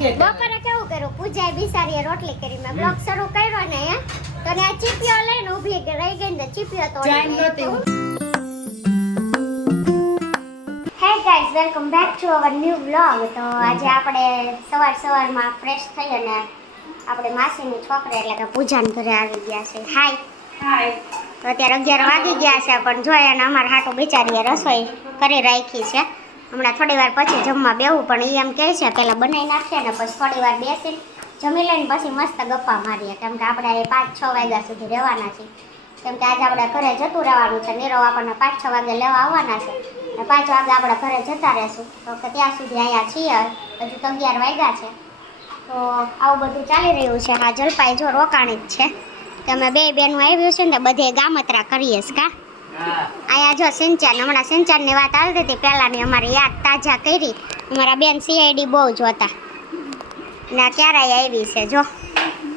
બપોરે કેવું કર્યું, પૂજાએ બિસારીએ રોટલી કરી, મેં બ્લોગ શરૂ કર્યો ને તો ને આ ચીપિયો લઈને ઊભી રહી ગઈ ને ચીપિયો તોડી. Hey guys, welcome back to our new vlog. તો આજે આપણે સવારમાં ફ્રેશ થઈ અને આપણે માસીની છોકરી એટલે કે પૂજાને ઘરે આવી ગયા છે. હાય. તો અત્યારે 11 વાગી ગયા છે, પણ જોઈએ અને અમારા હાટુ બિચારીએ રસોઈ કરી રાખી છે. હમણાં થોડી વાર પછી જમવા બેવું, પણ એ એમ કહે છે પહેલાં બનાવી નાખીએ ને પછી થોડી વાર બેસીને જમી લઈને પછી મસ્ત ગપ્પા મારીએ, કેમ કે આપણે 5-6 વાગ્યા સુધી રહેવાના છીએ. કેમ કે આજે આપણે ઘરે જતું રહેવાનું છે. નીરવ આપણને 5-6 વાગે લેવા આવવાના છે અને 5 વાગે આપણે ઘરે જતા રહેશું. તો કે ત્યાં સુધી અહીંયા છીએ, હજુ તો 11 વાગ્યા છે. તો આવું બધું ચાલી રહ્યું છે. હા, જલપાઈ જો રોકાણી જ છે કે અમે બે બેનું આવ્યું છે ને બધે ગામતરા કરીએ છે. કા આયા જો સિંચાન, હમણાં સિંચાનની વાત આવતી હતી પહેલાંની, અમારી યાદ તાજા કરી. અમારા બેન CID બહુ જોતા ને ક્યારે આવી છે જો.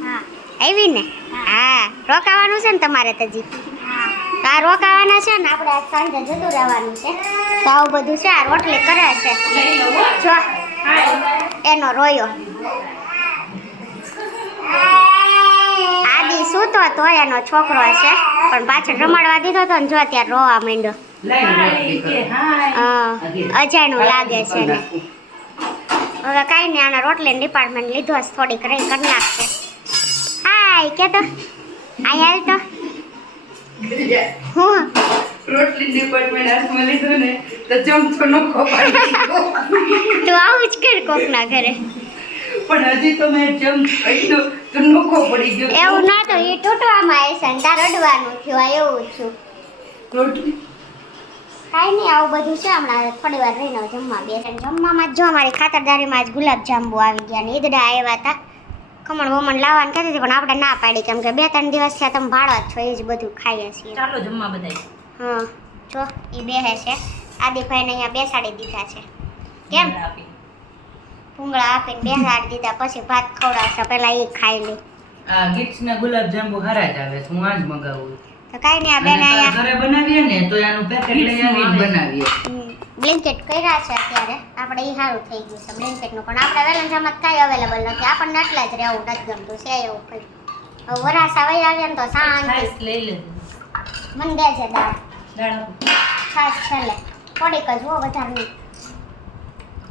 હા, આવી ને. હા, રોકાવાનું છે ને તમારે તજી. તો આ રોકાવાના છે ને, આપણે આજ સાંજે જતું રહેવાનું છે. તો આવું બધું છે. આ રોટલી કરે છે જો, એનો રોયો આદિ સૂતો તો એનો છોકરો છે, પણ પાછળ રમાડવા દીધો તો ને જો ત્યારે રોવા માંડ્યો. અજાણું લાગે છે ને. હવે કાંઈ નહીં, આના રોટલી ડિપાર્ટમેન્ટ લીધો છે, થોડીક રહી કરી નાખશે. હાય કે તો અહીંયા તો હું રોટલી ડિપાર્ટમેન્ટ હાથમાં લીધો ને તો ચમચો નખો પાડી દીધો. તું આવું જ કર કોકના ઘરે. પણ હજી તો મેં ચમચો આપ્યો તો નખો પડી ગયો. એવું ના તો એ તૂટવામાં આવશે ને તાર અડવાનું થયું. આ એવું થયું. રોટલી કાંઈ નહીં, આવું બધું છે. હમણાં થોડી વાર રહીને જમવા બેસે. જમવામાં જો અમારી ખાતરદારીમાં આજ ગુલાબજાંબુ આવી ગયા ને ઈદડા આવ્યા હતા. ખમણ વમણ લાવવાનું કહેતી હતી પણ આપણે ના પાડી, કેમ કે 2-3 દિવસ થયા તમે ભાડો જ છો, એ જ બધું ખાઈએ છીએ. ચાલો જમવા બધાય. હા જો એ બેહે છે. આદિભાઈને અહીંયા બેસાડી દીધા છે. કેમ ભૂંગળા આપીને બેસાડી દીધા, પછી ભાત ખવડાવશે, પહેલાં એ ખાઈ લે. આ ગિફ્ટ્સના ગુલાબજાંબુ હારા જ આવે છે, હું આજ મગાવું. તો કાંઈ નહીં, આ બેન અહીંયા ઘરે બનાવીએ ને તો એનું પેકેટ લઈ આવીને બનાવીએ. બ્લેન્કેટ કર્યા છે અત્યારે. આપણે એ સારું થઈ ગયું છે બ્લેન્કેટનું, પણ આપણે વેલંજામાં કાંઈ અવેલેબલ નથી. આપણને એટલા જ રહેવું નથી ગમતું છે એવું કંઈ. હવે વરાસા વહી આવીએ ને તો શાંતિ. લઈ લે. મને દેજે દાળ દાળ છાશ છેલ્લે થોડીક જ હો, વધારે નહીં.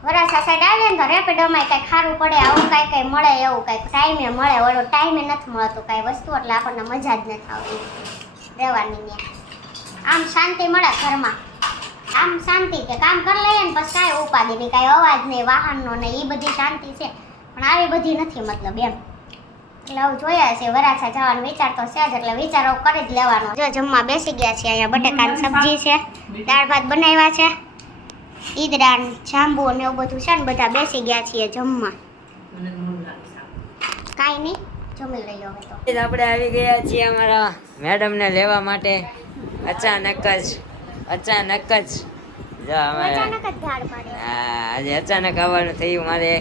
વરાસા સાઈડ આવીએ ને તો રેપિડોમાં કંઈક સારું પડે, આવું કાંઈ મળે, એવું કંઈક ટાઈમે મળે. ઓલો ટાઈમે નથી મળતું કાંઈ વસ્તુ, એટલે આપણને મજા જ નથી આવતી રહેવાની ત્યાં. આમ શાંતિ મળે ઘરમાં, આમ શાંતિ કે કામ કરી લઈએ ને પછી કાંઈ ઉપાધિ નહીં, કાંઈ અવાજ નહીં વાહનનો નહીં, એ બધી શાંતિ છે. પણ આવી બધી નથી મતલબ એમ. એટલે આવું જોયા છે. વરાછા જવાનો વિચાર તો છે જ, એટલે વિચારો કરી જ લેવાનો. જો જમવા બેસી ગયા છે. અહીંયા બટેકાની સબ્જી છે, દાળ ભાત બનાવ્યા છે, ઈદડા જાંબુ ને એવું બધું છે ને, બધા બેસી ગયા છીએ જમવા. કાંઈ નહીં, જમી લઈ લો હવે તો. આપણે આવી ગયા છીએ અમારા મેડમને લેવા માટે. અચાનક જ જો અમારે અચાનક જ ધાડ પાડે. આજે અચાનક આવવાનું થયું મારે,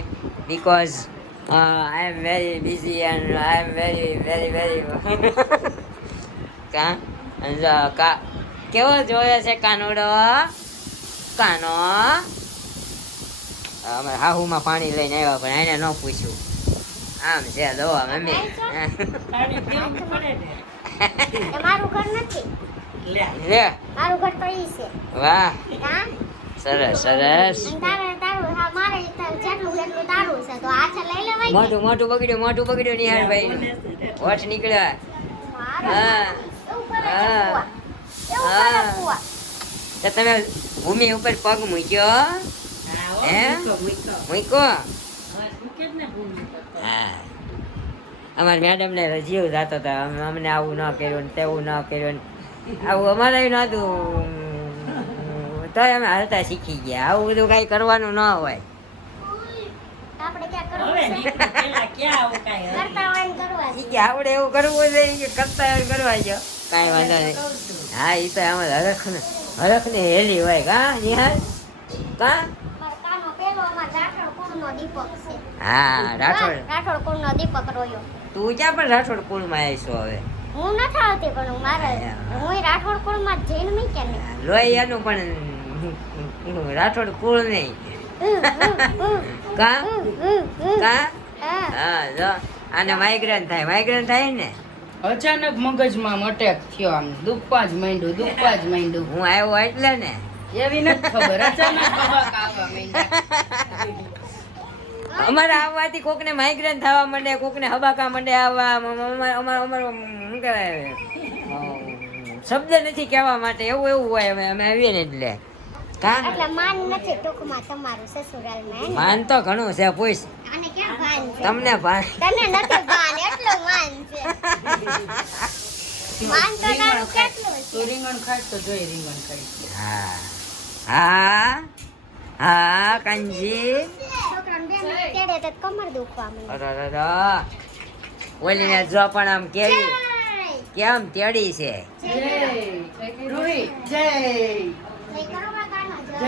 because I am very busy and I am very કા કેવો જોયો છે કાનુડો? કાનો અમારે હાહુમાં પાણી લઈને આવ્યા, પણ એને ન પૂછ્યું. આમ છે દવા મમ્મી. મારું ઘર નથી, લે મારું ઘર તો ઈ છે. વાહ, હા સરસ. તારું હા, મારે જેટલું તારું છે તો આ છે લઈ લેવાય. મોટું બગડ્યું નિહાળભાઈ, હોઠ નીકળ્યા. હા તો તમે ભૂમિ ઉપર પગ મૂક્યો? હે મૂક્યો? હા, અમારા મેડમને રજીવ જતો હતો, અમને આવું ન કર્યું ને તેવું ન કર્યું ને આવું અમારે નહોતું, તોય અમે હાલતા શીખી ગયા. આવું બધું કાંઈ કરવાનું ન હોય. આપણે ક્યાં કરવું છે? કરતા હોય ને કરવા ઈ કે આવડે એવું કરવું જોઈએ કે કરતા એવું કરવા જો, કાંઈ વાંધો નહીં. હા, એ તો અમારે હરખ ને હેલી હોય. કા નિહાલ કા? કાનો પેલો અમાર રાઠોડ કુળનો દીપક છે. હા, રાઠોડ કુળનો દીપક રોયો. તું ક્યાં પણ રાઠોડ કુળમાં આવીશો હવે? હું નથી આવતી, પણ હું રાઠોડ કુળમાં જ જન્મી કે નહીં. લોહી એનું પણ રાઠોડ કુળ નહીં. કા કા હા. હા જો આને માઇગ્રેન થાય ને અચાનક મગજમાં અટેક થયો, આમ દુખવા જ માંડ્યું. હું આવ્યો એટલે ને એવી નથી ખબર, અચાનક કબાક આવવા માંડ્યા. અમારે આવવાથી કોકને માઇગ્રેન થવા માંડે, કોકને હબાકા માંડે આવવા. અમારો શું કહેવાય શબ્દ નથી કહેવા માટે, એવું હોય અમે આવીએ ને એટલે કા એટલે માન નથી ટૂંકમાં તમારું સસુરાલમાં હે ને? માન તો ઘણું છે પૂછ આને ક્યાં ભાન છે? તમને ભાન તને નથી ભાન, એટલું માન છે. માન તો તારું કેટલું છે? તું રીંગણ ખાઈશ તો જોઈ રીંગણ ખાઈશ. હા હા હા કાંજી છોકરાને બે મિનિટ તેડે તો કમર દુખવા માંડે. ઓલીને જો પણ આમ કેવી કેમ તેડી છે જય રૂહી, જય નહીં કરો બાપાનો જય. જય.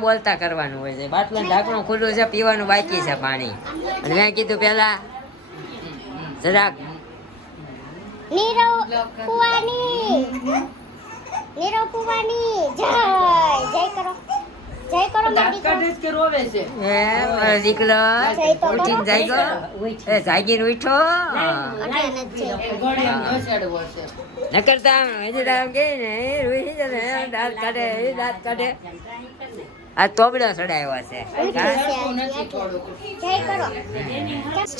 બોલતા કરવાનું હોય છે. બાટલા ઢાંકણું ખુલ્લું છે, પીવાનું બાકી છે પાણી. અને મેં કીધું પેલા જરાક નીરવ કુવાની જય જય કરો મારી દાંત દીકરો. કાઢે છે કે રોવે છે? હે મારો દીકરો ઉઠીને જાગ્યો જાગીને ઉઠો એટલે નથી જય. એ ગળે એમ ઘસેડવો છે. નકરતા આમ હજી તો આમ કહે ને રૂહી છે ને દાંત કાઢે આ તોબડો ચડાવ્યો છે કા? સરખું નથી થોડુંક. જય કરો.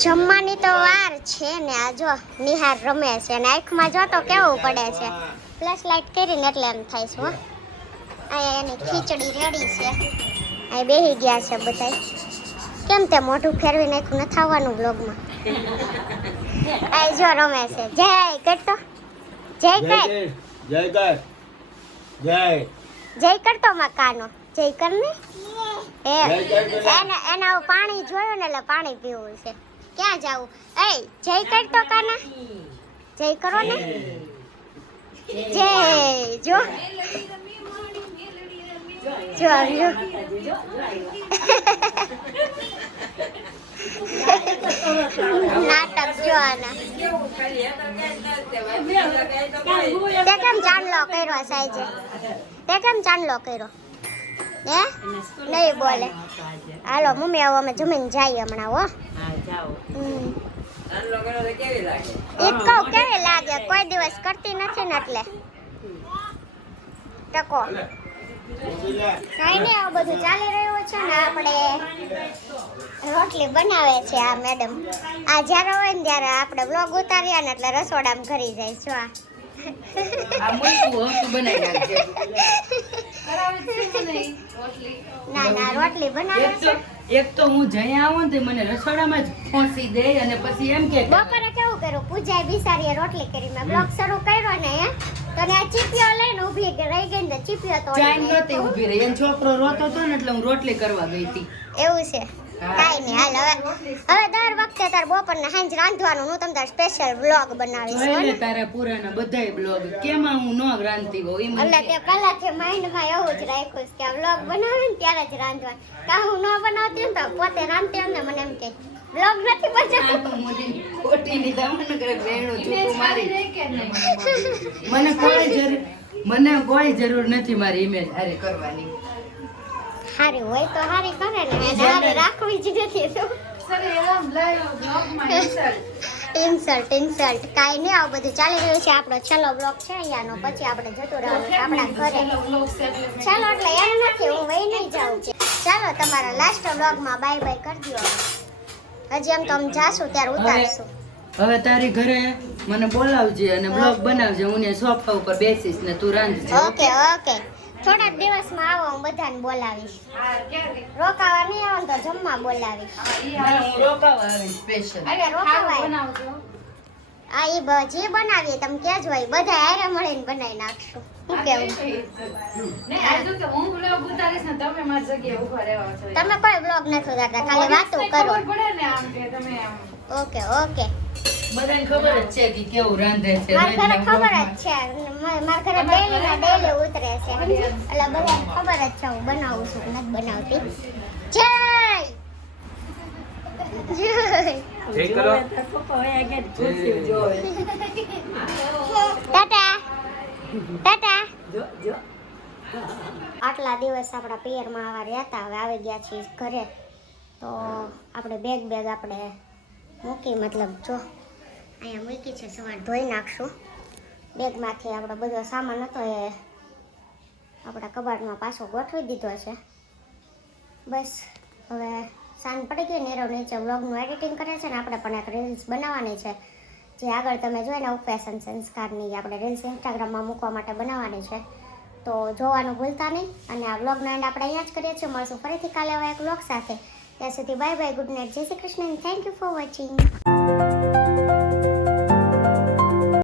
જમવાની તો વાર છે ને, આ જો નિહાર રમે છે ને આંખમાં જો તો કેવું પડે છે. ફ્લેશ લાઇટ કરીને એટલે એમ થાય છે. હો અહીંયા એની ખીચડી રેડી છે, અહીં બેસી ગયા છે બધાય. કેમ તે મોઢું ફેરવી નાખ્યું નથી આવવાનું બ્લોગમાં? આ જો રમે છે. જય કરતો જય કર જય કરતો માં કાનો જય કર ને એ એના પાણી જોયું ને એટલે પાણી પીવું છે. ક્યાં જાવું? એ જય કરતો કાના જય કરો ને જય જો જો જો નાટક જો આના. તે કેમ ચાંદલો કર્યો સાહેજે? તે કેમ ચાંદલો કર્યો? હે નહીં બોલે. હાલો મમ્મી આવો, અમે જમીને જઈએ હમણાં. હો એક કહું કેવી લાગે? કોઈ દિવસ કરતી નથી ને એટલે ટકો કઈ નહીં. આવું બધું ચાલી રહ્યું છે ને. આપણે રોટલી બનાવે છે આ મેડમ. આ જ્યારે હોય ને ત્યારે આપણે બ્લોગ ઉતાર્યા ને એટલે રસોડામાં ઘરી જાય છો. આ મૂકવું હતું બનાવી નાખજે. ના રોટલી બનાવે છે. એક તો હું જઈ આવું ને તો મને રસોડામાં જ પહોંચી દે અને પછી એમ કે બપોરે કેવું કર્યું? પૂજાએ બિસારીએ રોટલી કરી. મેં બ્લોગ શરૂ કર્યો ને તો ને આ ચીપિયો લઈને ઊભી રહી ગઈ ને ચીપિયો ચાઈન નહોતી તોડી. ઊભી રહી. એનો છોકરો રોતો હતો ને એટલે હું રોટલી કરવા ગઈ હતી. એવું છે? કાઈ નહીં હાલ. હવે દર વખતે તાર બપોરને સાંજ રાંધવાનું હું તમને સ્પેશિયલ વ્લોગ બનાવીશ. હો એટલે ને? તારા પુરાના બધાય બ્લોગ કેમાં હું ન રાંધતી હોઉં એમ એટલે તે પહેલાથી માઇન્ડમાં એવું જ રાખ્યું છે કે આ વ્લોગ બનાવે ને ત્યારે જ રાંધવાનું. કાં હું ન બનાવતી ને તો પોતે રાંધતી હોય ને મને એમ કે વ્લોગ નથી બનાવતો. ખોટીની દામનગર વેણું ચૂકું મારી. મને કોઈ જરૂર નથી મારી ઇમેજ હારે કરવાની. હારી હોય તો હારી કરે ને, એને હારી રાખવી જ નથી. તો ઇન્સલ્ટ કાંઈ નહીં. આવું બધું ચાલી રહ્યું છે. આપણો છેલ્લો બ્લોગ છે અહીંયાનો, પછી આપણે જતું રહેવાનું છે આપણા ઘરે. ચાલો એટલે એમ નથી, હું વહી નહીં જાઉં છે. ચાલો તમારા લાસ્ટ બ્લોગમાં બાય બાય કરી દો. હજી એમ તો અમે જાશું ત્યારે ઉતારશું. હવે તારી ઘરે મને બોલાવજે અને બ્લોગ બનાવજે. હું ને સોફા ઉપર બેસીશ ને તું રાંધજે. ઓકે થોડાક દિવસમાં આવો, હું બધાને બોલાવીશ. રોકાવા નહીં આવો ને તો જમવા બોલાવીશ. હું રોકાવા આવીશ સ્પેશિયલ. અરે રોકાવાય આ ઈ જે બનાવીએ તમે કહેજો, હોય બધા હારે મળીને બનાવી નાખશું. શું કેવું? તમે કોઈ બ્લોગ નથી ઉતારતા, ખાલી વાતો કરો. ઓકે બધાને ખબર જ છે કે કેવું રાંધે છે. મારા ઘરે ખબર જ છે. મારા ઘરે ડેલી ના ડેલી ઉતરે છે, એટલે બધાને ખબર જ છે હું બનાવું છું કે નથી બનાવતી. જય ટાટા આટલા દિવસ આપણા પિયરમાં આવા રહેતા, હવે આવી ગયા છીએ ઘરે, તો આપણે બેગ આપણે મૂકી, મતલબ જો અહીંયા મૂકી છે, સવાર ધોઈ નાખશું. બેગમાંથી આપણો બધો સામાન હતો એ આપણા કબાટમાં પાછો ગોઠવી દીધો છે. બસ હવે સાંજ પડી ગઈ, નીરવ નીચે વ્લોગનું એડિટિંગ કરે છે ને આપણે પણ એક રીલ્સ બનાવવાની છે, જે આગળ તમે જોઈને ઉપવેશન સંસ્કારની આપણે રીલ્સ ઇન્સ્ટાગ્રામમાં મૂકવા માટે બનાવવાની છે. તો જોવાનું ભૂલતા નહીં, અને આ વ્લોગનો એન્ડ આપણે અહીંયા જ કરીએ છીએ. મળશું ફરીથી કાલે હવે એક વ્લોગ સાથે. ત્યાં સુધી બાય બાય, ગુડ નાઇટ, જય Shri Krishna, thank you for watching.